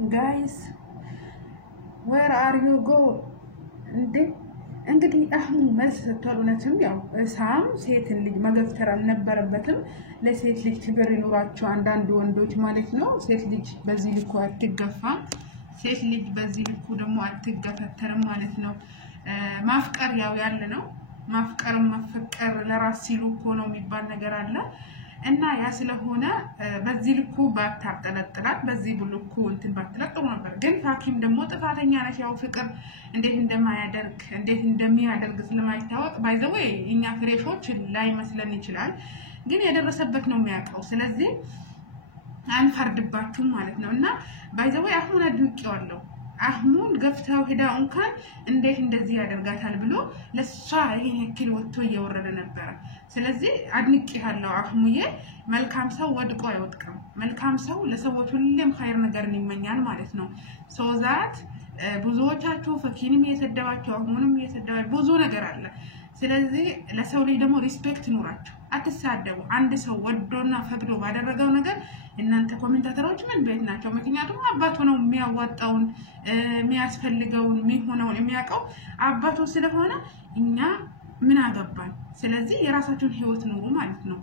guys where are you go እንግዲህ አሁን መልስ ተጠሩነትም ያው ሳም ሴት ልጅ መገፍተር አልነበረበትም ለሴት ልጅ ክብር ይኖራቸው አንዳንድ ወንዶች ማለት ነው ሴት ልጅ በዚህ ልኩ አትገፋ ሴት ልጅ በዚህ ልኩ ደግሞ አትገፈተርም ማለት ነው ማፍቀር ያው ያለ ነው ማፍቀር መፈቀር ለራስ ሲሉ እኮ ነው የሚባል ነገር አለ እና ያ ስለሆነ በዚህ ልኩ ባታጠለጥላት በዚህ ብልኩ እንትን ባትለጥሩ ነበር ግን ፋኪም ደግሞ ጥፋተኛ ነሽ ያው ፍቅር እንዴት እንደሚያደርግ ስለማይታወቅ ባይ ዘ ዌይ እኛ ፍሬሾች ላይ መስለን ይችላል ግን ያደረሰበት ነው የሚያውቀው ስለዚህ አንፈርድባችሁ ማለት ነውና ባይ ዘ ዌይ አሁን አድንቄዋለሁ አህሙን ገፍታው ሄዳው እንኳን እንዴት እንደዚህ ያደርጋታል ብሎ ለሷ ይሄን ያክል ወጥቶ እየወረደ ነበር ስለዚህ አድንቄሃለሁ አህሙዬ መልካም ሰው ወድቆ አይወድቅም መልካም ሰው ለሰዎች ሁሉም ኸይር ነገርን ይመኛል ማለት ነው ሶ ዛት ብዙዎቻችሁ ፈኪንም እየሰደባችሁ አህሙንም እየሰደባችሁ ብዙ ነገር አለ ስለዚህ ለሰው ላይ ደግሞ ሪስፔክት ኑራችሁ አትሳደቡ አንድ ሰው ወዶና ፈቅዶ ባደረገው ነገር እናንተ ኮሜንታተሮች ምን ቤት ናቸው ምክንያቱም አባቱ ነው የሚያዋጣውን የሚያስፈልገውን የሚሆነውን የሚያቀው አባቱ ስለሆነ እኛ ምን አገባን ስለዚህ የራሳችሁን ህይወት ኑሩ ማለት ነው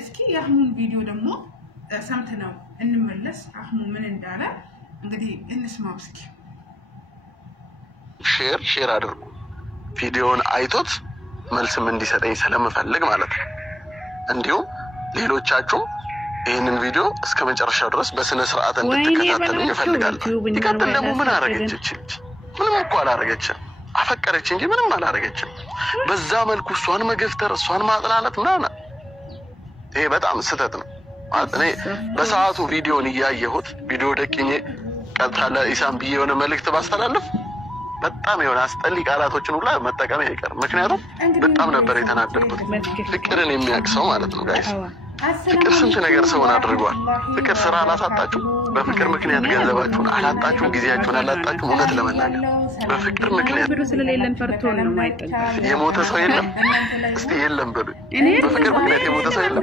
እስኪ የአህሙን ቪዲዮ ደግሞ ሰምተናው እንመለስ አህሙ ምን እንዳለ እንግዲህ እንስማው እስኪ ሼር አድርጉ ቪዲዮውን አይቶት መልስም እንዲሰጠኝ ስለምፈልግ ማለት ነው እንዲሁም ሌሎቻችሁ ይሄንን ቪዲዮ እስከ መጨረሻው ድረስ በስነ ስርዓት እንድትከታተሉ ይፈልጋል ይቀጥል ደግሞ ምን አረጋግጭ ምንም እኮ አላረጋግጭም አፈቀረች እንጂ ምንም አላረጋግጭም በዛ መልኩ እሷን መገፍተር እሷን ማጥላላት ምናምን ይሄ በጣም ስህተት ነው ማለት እኔ በሰዓቱ ቪዲዮን ያያየሁት ቪዲዮ ደቂኔ ቀጥታለ ኢሳም ቢየ የሆነ መልእክት ባስተላልፍ በጣም የሆነ አስጠሊ ቃላቶችን ሁላ መጠቀም አይቀር ምክንያቱም በጣም ነበር የተናደድኩት ፍቅርን የሚያክሰው ማለት ነው ጋይስ ፍቅር ስንት ነገር ሰውን አድርጓል ፍቅር ስራ አላሳጣችሁ በፍቅር ምክንያት ገንዘባችሁን አላጣችሁ ጊዜያችሁን አላጣችሁ እውነት ለመናገር በፍቅር ምክንያት ብሩ ስለሌለን ፈርቶ ነው ማይጠጋ የሞተ ሰው የለም እስቲ የለም ብሉ በፍቅር ምክንያት የሞተ ሰው የለም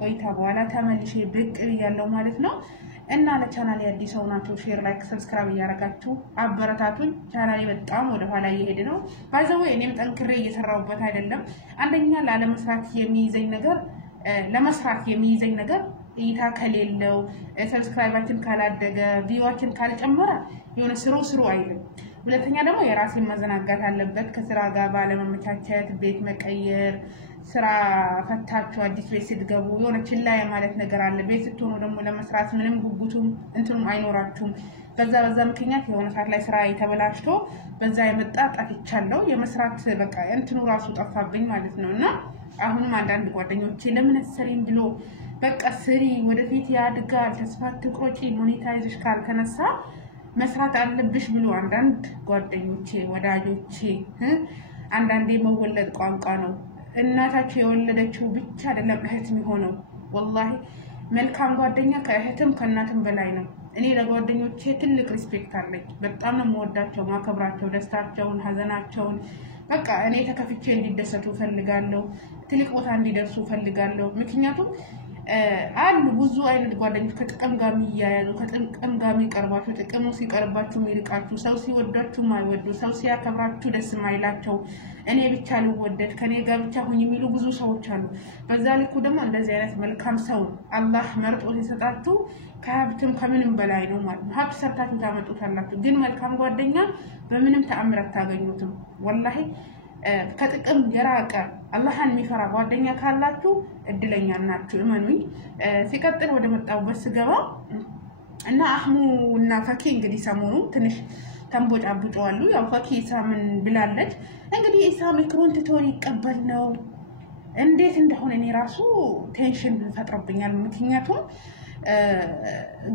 ቆይታ በኋላ ተመልሼ ብቅ ያለው ማለት ነው እና ለቻናሌ አዲስ ሆናችሁ ሼር ላይክ ሰብስክራይብ ያደርጋችሁ አበረታቱኝ ቻናሌ በጣም ወደ ኋላ እየሄደ ነው ባይዘው እኔም ጠንክሬ እየሰራሁበት አይደለም አንደኛ ለመስራት የሚይዘኝ ነገር እይታ ከሌለው ሰብስክራይባችን ካላደገ ቪዋችን ካልጨመረ የሆነ ስሩ አይልም ሁለተኛ ደግሞ የራሴን መዘናጋት አለበት ከስራ ጋር ባለመመቻቸት ቤት መቀየር ስራ ፈታችሁ አዲስ ቤት ስትገቡ የሆነ ችላ ማለት ነገር አለ ቤት ስትሆኑ ደግሞ ለመስራት ምንም ጉጉቱም እንትም አይኖራችሁም በዛ ምክንያት የሆነ ሰዓት ላይ ስራ የተበላሽቶ በዛ የመጣ ጣፍቻለሁ የመስራት በቃ እንትኑ ራሱ ጠፋብኝ ማለት ነውና አሁንም አንዳንድ ጓደኞቼ ለምን ሰሪም ብሎ በቃ ስሪ ወደፊት ያድጋል ተስፋ ትቆጪ ሞኔታይዜሽ ካልተነሳ መስራት አለብሽ ብሎ አንዳንድ ጓደኞቼ ወዳጆቼ አንዳንዴ መወለድ ቋንቋ ነው እናታችሁ የወለደችው ብቻ አይደለም እህት የሚሆነው ወላሂ መልካም ጓደኛ ከእህትም ከእናትም በላይ ነው እኔ ለጓደኞቼ ትልቅ ሪስፔክት አለኝ በጣም ነው የምወዳቸው ማከብራቸው ደስታቸውን ሀዘናቸውን በቃ እኔ ተከፍቼ እንዲደሰቱ ፈልጋለሁ ትልቅ ቦታ እንዲደርሱ ፈልጋለሁ ምክንያቱም አሉ ብዙ አይነት ጓደኞች ከጥቅም ጋር የሚያያሉ ከጥቅም ጋር የሚቀርባችሁ ጥቅሙ ሲቀርባችሁ የሚርቃችሁ ሰው ሲወዳችሁ ማይወዱ ሰው ሲያከብራችሁ ደስ ማይላቸው እኔ ብቻ ልወደድ ከኔ ጋር ብቻ ሆኝ የሚሉ ብዙ ሰዎች አሉ በዛ ልኩ ደግሞ እንደዚህ አይነት መልካም ሰው አላህ መርጦ ሲሰጣችሁ ከሀብትም ከምንም በላይ ነው ማለት ነው ሀብት ሰርታችሁ ታመጡታላችሁ ግን መልካም ጓደኛ በምንም ተአምር አታገኙትም ወላሂ ከጥቅም የራቀ አላህን የሚፈራ ጓደኛ ካላችሁ እድለኛ ናችሁ እመኑኝ ሲቀጥል ወደ መጣውበት ስገባ እና አህሙና ፈኪ እንግዲህ ሰሞኑ ትንሽ ተንቦጫብጫዋሉ ያው ፈኪ ኢሳምን ብላለች እንግዲህ ኢሳም ክሮንቲቶሪ ይቀበል ነው እንዴት እንደሆነ እኔ ራሱ ቴንሽን ፈጥሮብኛል ምክንያቱም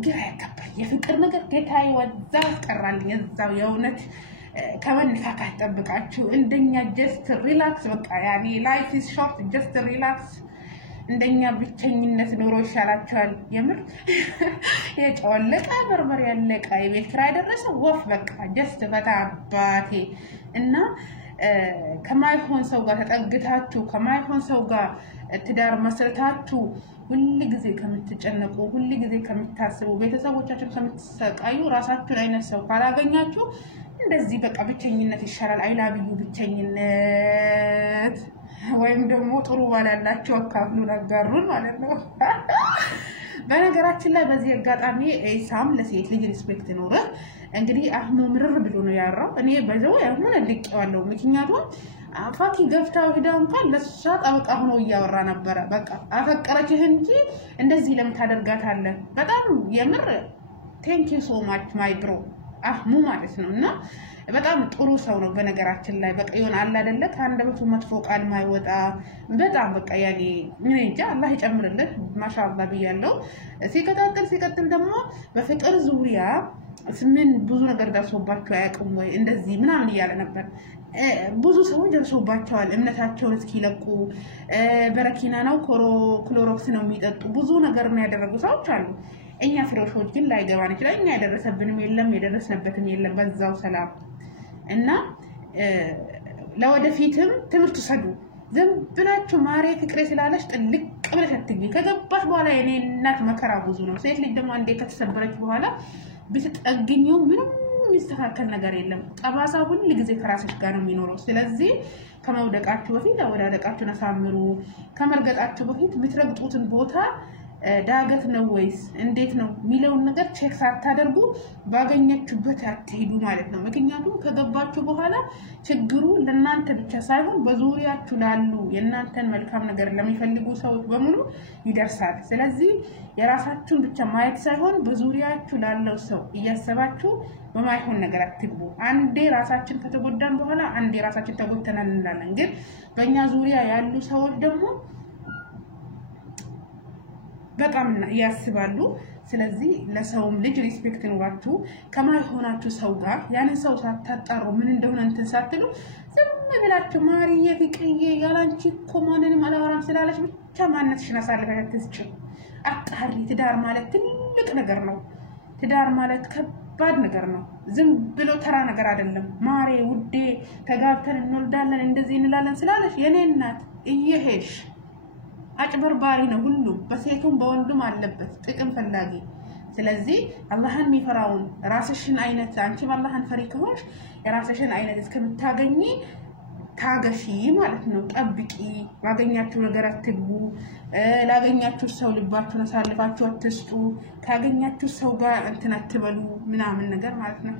ግራ ያጋባል የፍቅር ነገር ጌታዬ ወዛ ቀራልኝ እዛው የእውነት ከመን ፈካት ተጠብቃችሁ እንደኛ ጀስት ሪላክስ በቃ ያኔ ላይፍ ኢዝ ሾርት ጀስት ሪላክስ እንደኛ ብቸኝነት ኖሮ ይሻላችኋል የምር የጨወለቀ በርበር ያለቀ የቤት ኪራይ ደረሰ ወፍ በቃ ጀስት ፈታ አባቴ እና ከማይሆን ሰው ጋር ተጠግታችሁ ከማይሆን ሰው ጋር ትዳር መስርታችሁ ሁሉ ጊዜ ከምትጨነቁ ሁሉ ጊዜ ከምታስቡ ቤተሰቦቻችሁን ከምትሰቃዩ ራሳችሁን አይነት ሰው ካላገኛችሁ እንደዚህ በቃ ብቸኝነት ይሻላል አይላብዩ ብቸኝነት ወይም ደግሞ ጥሩ ባል ያላችሁ አካፍሉ ነገሩን ማለት ነው በነገራችን ላይ በዚህ አጋጣሚ ኢሳም ለሴት ልጅ ሪስፔክት ኖረ እንግዲህ አህሙ ምርር ብሎ ነው ያራው እኔ በዘው ያሁን ልቅያለው ምክንያቱም ፋኪ ገፍታው ሄዳው እንኳን ለሷ ጠበቃ ሆኖ ያወራ ነበር በቃ አፈቀረችህ እንጂ እንደዚህ ለምታደርጋታለህ በጣም የምር ቴንክ ዩ ሶ ማች ማይ ብሮ አህሙ ማለት ነውና በጣም ጥሩ ሰው ነው በነገራችን ላይ በቃ ይሆን አለ አይደለ ካንደበቱ መጥፎ ቃል ማይወጣ በጣም በቃ ያኔ ምን እንጃ አላህ ይጨምርልህ ማሻአላህ ብያለሁ ሲቀጥል ደግሞ በፍቅር ዙሪያ ምን ብዙ ነገር ደርሶባቸው ያቁም ወይ እንደዚህ ምናምን ይያለ ነበር ብዙ ሰዎች ደርሶባቸዋል እምነታቸውን እስኪለቁ በረኪና ነው ክሎሮክስ ነው የሚጠጡ ብዙ ነገር ነው ያደረጉ ሰዎች አሉ እኛ ፍሮሾች ግን ላይገባን ይችላል እኛ ያደረሰብንም የለም የደረስነበትም የለም በዛው ሰላም እና ለወደፊትም ትምህርት ሰዱ ዝም ብላችሁ ማሬ ፍቅሬ ስላለሽ ጥልቅ ብለሽ አትግቢ ከገባሽ በኋላ የኔ እናት መከራ ብዙ ነው ሴት ልጅ ደግሞ አንዴ ከተሰበረች በኋላ ብትጠግኙ ምንም የሚስተካከል ነገር የለም ጠባሳ ሁሉ ጊዜ ከራስሽ ጋር ነው የሚኖረው ስለዚህ ከመውደቃችሁ በፊት ወዳደቃችሁን አሳምሩ ከመርገጣችሁ በፊት ብትረግጡትን ቦታ ዳገት ነው ወይስ እንዴት ነው ሚለውን ነገር ቼክ ሳታደርጉ ባገኛችሁበት አትሄዱ ማለት ነው ምክንያቱም ከገባችሁ በኋላ ችግሩ ለናንተ ብቻ ሳይሆን በዙሪያችሁ ላሉ የናንተን መልካም ነገር ለሚፈልጉ ሰዎች በሙሉ ይደርሳል ስለዚህ የራሳችሁን ብቻ ማየት ሳይሆን በዙሪያችሁ ላለው ሰው እያሰባችሁ በማይሆን ነገር አትግቡ አንዴ ራሳችን ከተጎዳን በኋላ አንዴ ራሳችን ተጎድተናል እንላለን ግን በእኛ ዙሪያ ያሉ ሰዎች ደግሞ በጣም ያስባሉ ስለዚህ ለሰውም ልጅ ሪስፔክት ኖራችሁ ከማይሆናችሁ ሰው ጋር ያንን ሰው ሳታጣሩ ምን እንደሆነ እንትን ሳትሉ ዝም ብላችሁ ማሪዬ ፍቅርዬ ያላንቺ እኮ ማንንም አላወራም ስላለሽ ብቻ ማንነትሽን አሳልፈሽ አትስጪ አጣሪ ትዳር ማለት ትልቅ ነገር ነው ትዳር ማለት ከባድ ነገር ነው ዝም ብሎ ተራ ነገር አይደለም ማሬ ውዴ ተጋብተን እንወልዳለን እንደዚህ እንላለን ስላለሽ የኔ እናት እየሄድሽ አጭበርባሪ ነው ሁሉ በሴቱም በወንዱም አለበት ጥቅም ፈላጊ ስለዚህ አላህን የሚፈራውን ራስሽን አይነት አንቺ አላህን ፈሪ ከሆንሽ የራስሽን አይነት እስከምታገኚ ታገሺ ማለት ነው ጠብቂ ባገኛችሁ ነገር አትግቡ ላገኛችሁ ሰው ልባችሁን አሳልፋችሁ አትስጡ ካገኛችሁ ሰው ጋር እንትን አትበሉ ምናምን ነገር ማለት ነው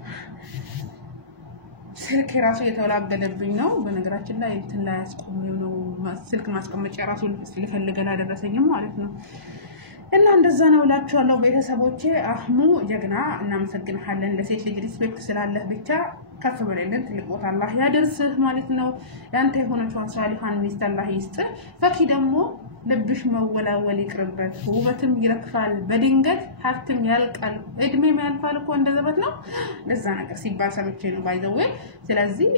ስልክ ራሱ የተወላገለብኝ ነው በነገራችን ላይ እንትን ላይ አስቆመው ነው ስልክ ማስቀመጫ ራሱ ስለፈልገና ደረሰኝም ማለት ነው እና እንደዛ ነው እላችኋለሁ ቤተሰቦቼ አህሙ ጀግና እናመሰግናለን ለሴት ልጅ ሪስፔክት ስላለህ ብቻ ከፍ በለልን ትልቅ ቦታ አላህ ያደርስህ ማለት ነው ያንተ የሆነችውን ሷሊሃን ሚስት አላህ ይስጥህ ፈኪ ደግሞ ልብሽ መወላወል ይቅርበት ውበትም ይረክፋል በድንገት ሀብትም ያልቃል እድሜም ያልፋል እኮ እንደዘበት ነው ለዛ ነገር ሲባል ሰምቼ ነው ባይዘው ስለዚህ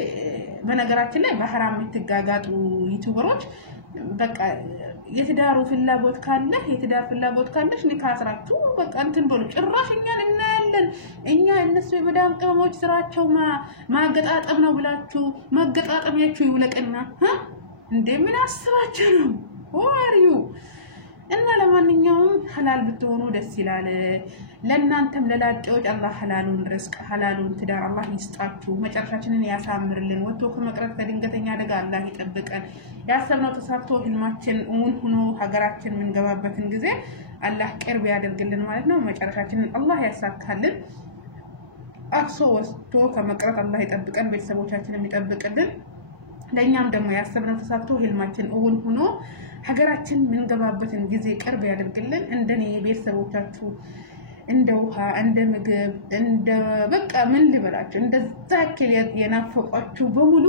በነገራችን ላይ በሐራም የምትጋጋጡ ዩቲዩበሮች በቃ የትዳሩ ፍላጎት ካለሽ ንካስራችሁ በቃ እንትን በሉ ጭራሽ እኛን እናያለን እኛ እነሱ የመዳም ቅመሞች ስራቸው ማገጣጠም ነው ብላችሁ ማገጣጠሚያችሁ ይውለቅና እንደምን አስባችሁ ነው ወሪዩ እና ለማንኛውም ሐላል ብትሆኑ ደስ ይላል ለእናንተም ለላጤዎች አላህ ሐላሉን ርዝቅ ሐላሉን ትዳር አላህ ይስጣችሁ መጨረሻችንን ያሳምርልን ወጥቶ ከመቅረት ከድንገተኛ አደጋ አላህ ይጠብቀን ያሰብነው ተሳክቶ ህልማችን ሆኖ ሀገራችን ምን ገባበትን ጊዜ አላህ ቅርብ ያደርግልን ማለት ነው መጨረሻችንን አላህ ያሳካልን አክሶ ወጥቶ ከመቅረት አላህ ይጠብቀን ቤተሰቦቻችንን ይጠብቅልን ለኛም ደግሞ ያሰብነው ተሳክቶ ህልማችን ሆኖ ሀገራችን ምን ገባበትን ጊዜ ቅርብ ያደርግልን እንደኔ ቤተሰቦቻችሁ እንደ ውሃ እንደ ምግብ እንደ በቃ ምን ልበላችሁ እንደዛ ከለ የናፈቋችሁ በሙሉ